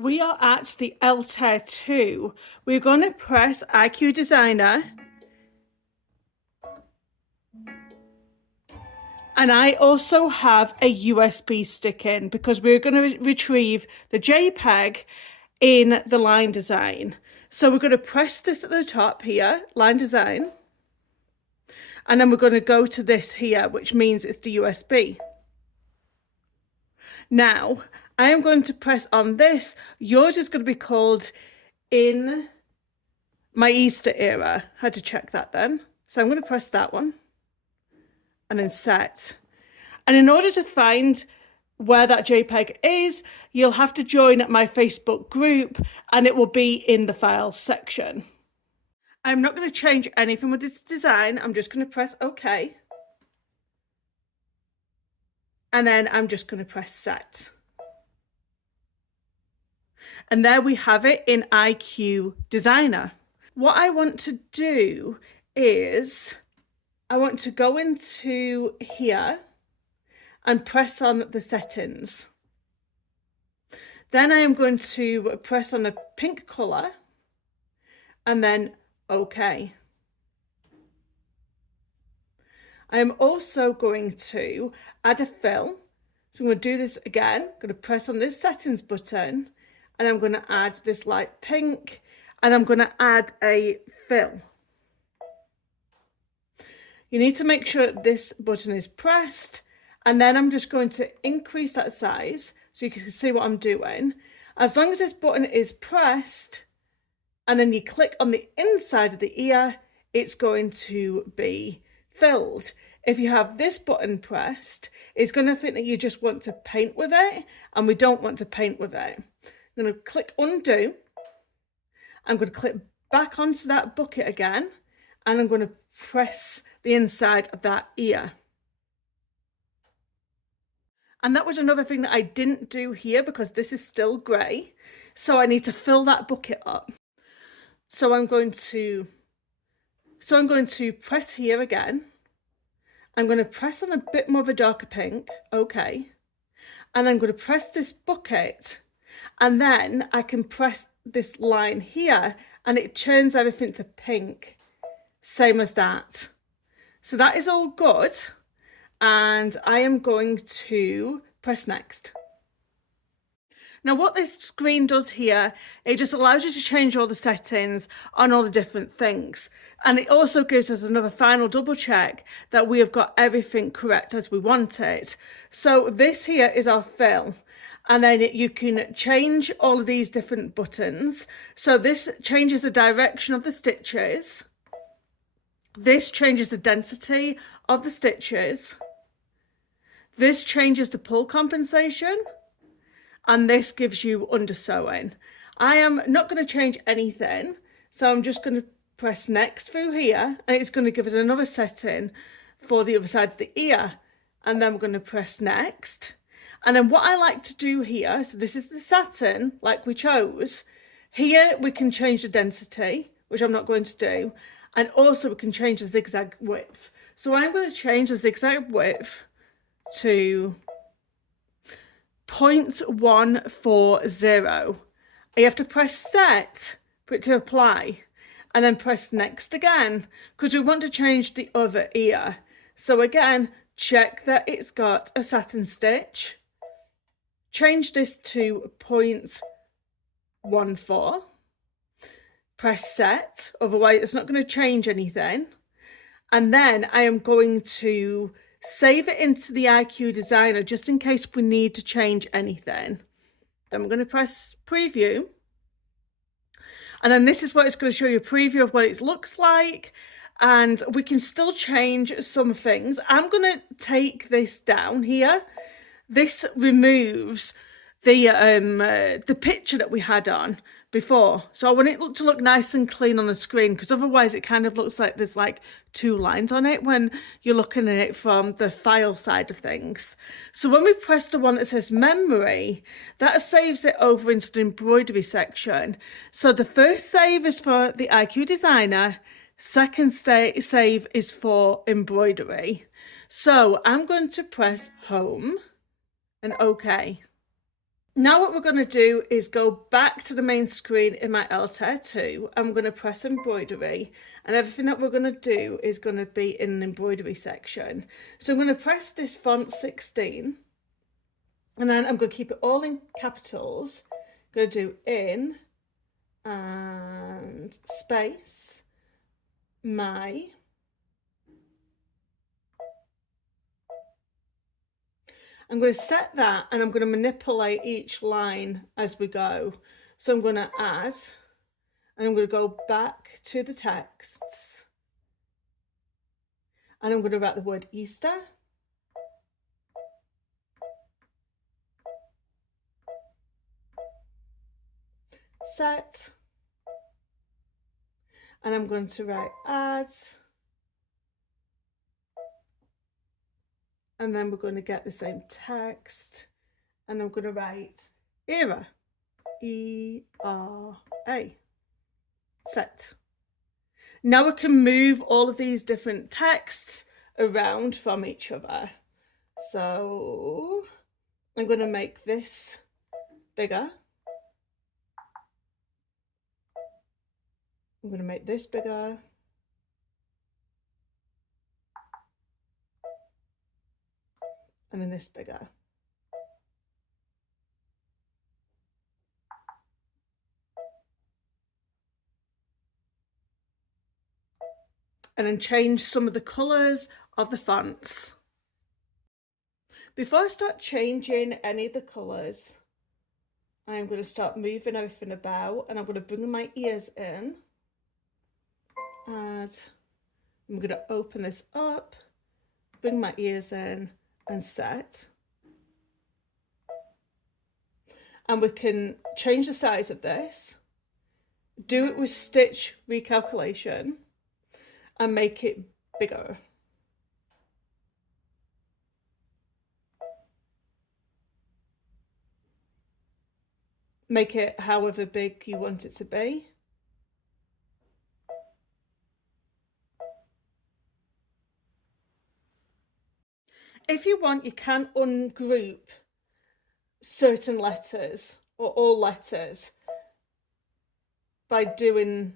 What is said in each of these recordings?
We are at the Altair 2. We're going to press IQ Designer. And I also have a USB stick in because we're going to retrieve the JPEG in the line design. So we're going to press this at the top here, line design. And then we're going to go to this here, which means it's the USB. Now, I am going to press on this. Yours is going to be called In My Easter Era. Had to check that then. So I'm going to press that one and then set. And in order to find where that JPEG is, you'll have to join my Facebook group and it will be in the files section. I'm not going to change anything with this design. I'm just going to press OK. And then I'm just going to press set. And there we have it in IQ Designer. What I want to do is I want to go into here and press on the settings. Then I am going to press on a pink colour and then OK. I am also going to add a fill. So I'm going to do this again. I'm going to press on this settings button and I'm going to add this light pink and I'm going to add a fill. You need to make sure this button is pressed and then I'm just going to increase that size so you can see what I'm doing. As long as this button is pressed and then you click on the inside of the ear, it's going to be filled. If you have this button pressed, it's going to think that you just want to paint with it, and we don't want to paint with it. I'm going to click undo. I'm going to click back onto that bucket again, and I'm going to press the inside of that ear. And that was another thing that I didn't do here because this is still grey. So I need to fill that bucket up. So I'm going to press here again. I'm going to press on a bit more of a darker pink, okay. And I'm going to press this bucket and then I can press this line here and it turns everything to pink, same as that. So that is all good. And I am going to press next. Now what this screen does here, it just allows you to change all the settings on all the different things. And it also gives us another final double check that we have got everything correct as we want it. So this here is our fill. And then you can change all of these different buttons. So this changes the direction of the stitches. This changes the density of the stitches. This changes the pull compensation. And this gives you undersewing. I am not going to change anything. So I'm just going to press next through here. And it's going to give us another setting for the other side of the ear. And then we're going to press next. And then what I like to do here, so this is the satin like we chose. Here we can change the density, which I'm not going to do. And also we can change the zigzag width. So I'm going to change the zigzag width to 0.140. You have to press set for it to apply and then press next again because we want to change the other ear. So again, check that it's got a satin stitch. Change this to 0.14. Press set, otherwise it's not going to change anything. And then I am going to save it into the IQ Designer just in case we need to change anything. Then we're going to press preview. And then this is what it's going to show you a preview of what it looks like. And we can still change some things. I'm going to take this down here. This removes the picture that we had on before. So I want it to look nice and clean on the screen because otherwise it kind of looks like there's like two lines on it when you're looking at it from the file side of things. So when we press the one that says memory, that saves it over into the embroidery section. So the first save is for the IQ Designer, second save is for embroidery. So I'm going to press home and OK. Now what we're going to do is go back to the main screen in my Altair 2. I'm going to press embroidery, and everything that we're going to do is going to be in the embroidery section. So I'm going to press this font 16, and then I'm going to keep it all in capitals. I'm going to do in and space my. I'm going to set that, and I'm going to manipulate each line as we go. So I'm going to add, and I'm going to go back to the texts, and I'm going to write the word Easter. Set. And I'm going to write add. And then we're going to get the same text, and I'm going to write era, E-R-A, set. Now we can move all of these different texts around from each other. So I'm going to make this bigger. I'm going to make this bigger. And then this bigger. And then change some of the colours of the fonts. Before I start changing any of the colours, I'm going to start moving everything about, and I'm going to bring my ears in. And I'm going to open this up, bring my ears in, and set. And we can change the size of this, do it with stitch recalculation, and make it bigger. Make it however big you want it to be. If you want, you can ungroup certain letters or all letters by doing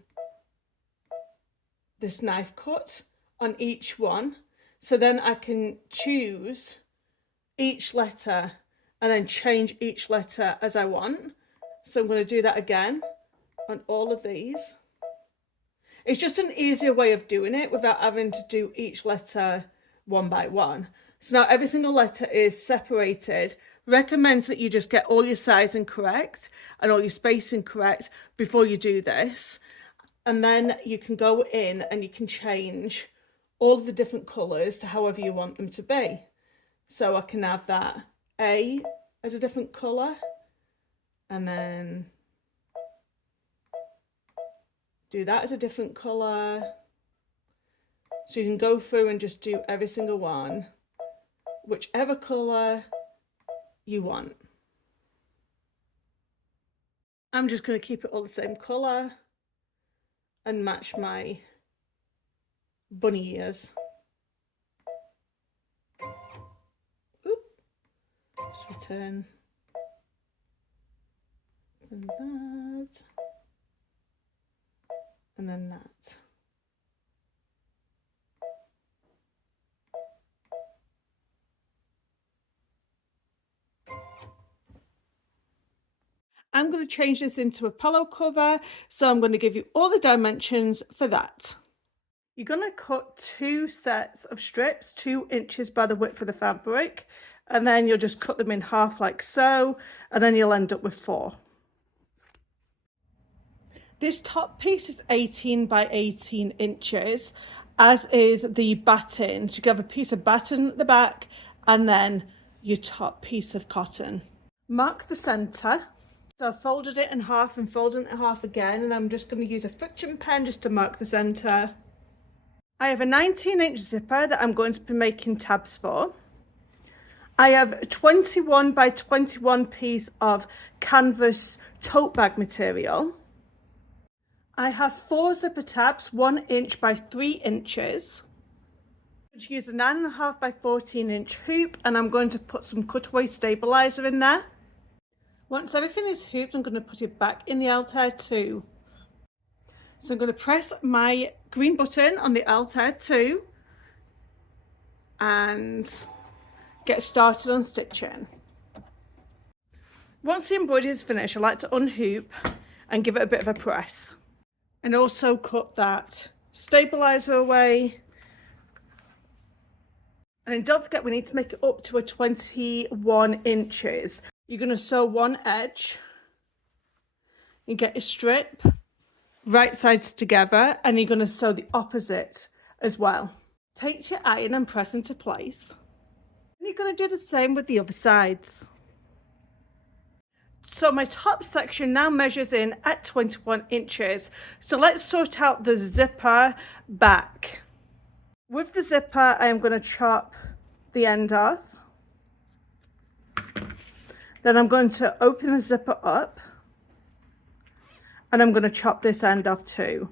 this knife cut on each one. So then I can choose each letter and then change each letter as I want. So I'm going to do that again on all of these. It's just an easier way of doing it without having to do each letter one by one. So now every single letter is separated. Recommends that you just get all your sizing correct and all your spacing correct before you do this. And then you can go in and you can change all the different colours to however you want them to be. So I can have that A as a different colour, and then do that as a different colour. So you can go through and just do every single one, whichever colour you want. I'm just going to keep it all the same colour and match my bunny ears. Oop. Just return. And that. And then that. I'm going to change this into a pillow cover, so I'm going to give you all the dimensions for that. You're going to cut 2 sets of strips, 2 inches by the width of the fabric, and then you'll just cut them in half like so, and then you'll end up with 4. This top piece is 18 by 18 inches, as is the batting. So you have a piece of batting at the back and then your top piece of cotton. Mark the centre. So I've folded it in half and folded it in half again, and I'm just going to use a friction pen just to mark the centre. I have a 19-inch zipper that I'm going to be making tabs for. I have a 21 by 21 piece of canvas tote bag material. I have 4 zipper tabs, 1 inch by 3 inches. I'm going to use a 9.5 by 14 inch hoop, and I'm going to put some cutaway stabilizer in there. Once everything is hooped, I'm going to put it back in the Altair 2. So I'm going to press my green button on the Altair 2 and get started on stitching. Once the embroidery is finished, I like to unhoop and give it a bit of a press. And also cut that stabilizer away. And then don't forget, we need to make it up to a 21 inches. You're going to sew one edge. You get a strip, right sides together, and you're going to sew the opposite as well. Take your iron and press into place. And you're going to do the same with the other sides. So my top section now measures in at 21 inches. So let's sort out the zipper back. With the zipper, I am going to chop the end off. Then I'm going to open the zipper up. And I'm going to chop this end off too.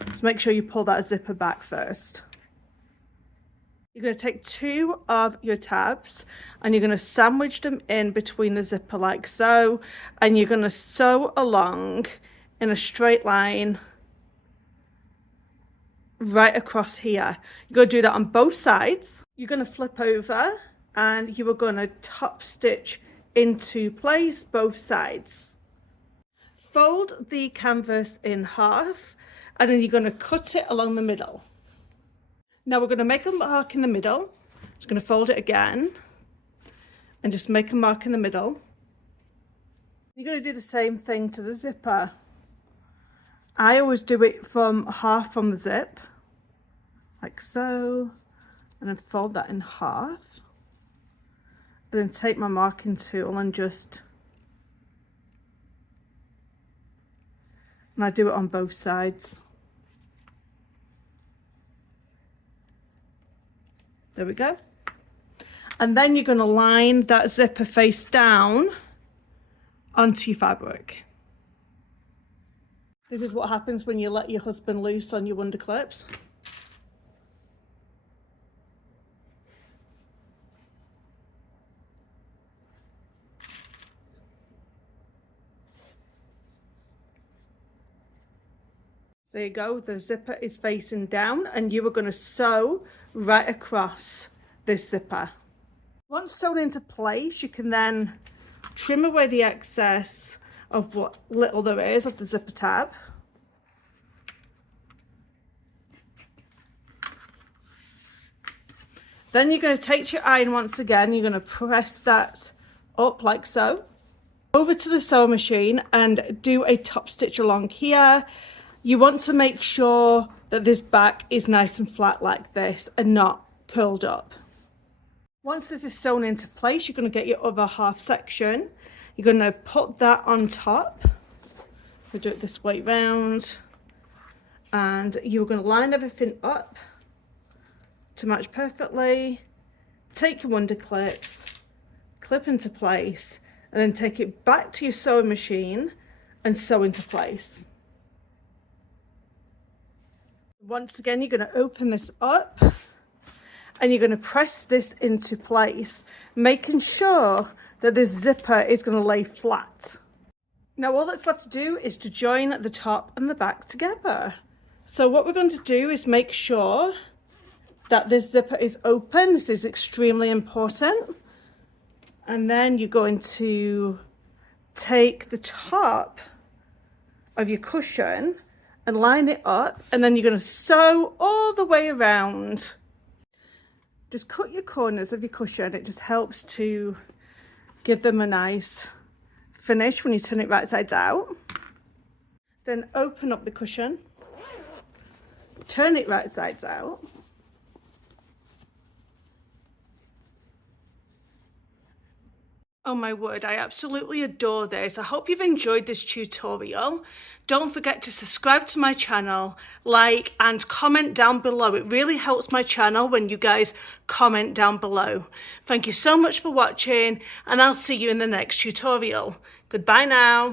So make sure you pull that zipper back first. You're going to take two of your tabs and you're going to sandwich them in between the zipper like so. And you're going to sew along in a straight line right across here. You're going to do that on both sides. You're going to flip over and you are going to top stitch into place both sides. Fold the canvas in half and then you're going to cut it along the middle. Now we're going to make a mark in the middle. Just going to fold it again and just make a mark in the middle. You're going to do the same thing to the zipper. I always do it from half from the zip, like so, and then fold that in half. And then take my marking tool and I do it on both sides. There we go. And then you're going to line that zipper face down onto your fabric. This is what happens when you let your husband loose on your wonder clips. There you go, the zipper is facing down and you are going to sew right across this zipper. Once sewn into place, you can then trim away the excess of what little there is of the zipper tab. Then you're going to take your iron once again, you're going to press that up like so. Over to the sewing machine and do a top stitch along here. You want to make sure that this back is nice and flat like this and not curled up. Once this is sewn into place, you're going to get your other half section. You're going to put that on top. So do it this way round. And you're going to line everything up to match perfectly. Take your wonder clips, clip into place, and then take it back to your sewing machine and sew into place. Once again, you're going to open this up and you're going to press this into place, making sure that this zipper is going to lay flat. Now all that's left to do is to join the top and the back together. So what we're going to do is make sure that this zipper is open. This is extremely important. And then you're going to take the top of your cushion and line it up, and then you're going to sew all the way around. Just cut your corners of your cushion. It just helps to give them a nice finish when you turn it right sides out. Then open up the cushion, turn it right sides out. Oh my word, I absolutely adore this. I hope you've enjoyed this tutorial. Don't forget to subscribe to my channel, like and comment down below. It really helps my channel when you guys comment down below. Thank you so much for watching and I'll see you in the next tutorial. Goodbye now.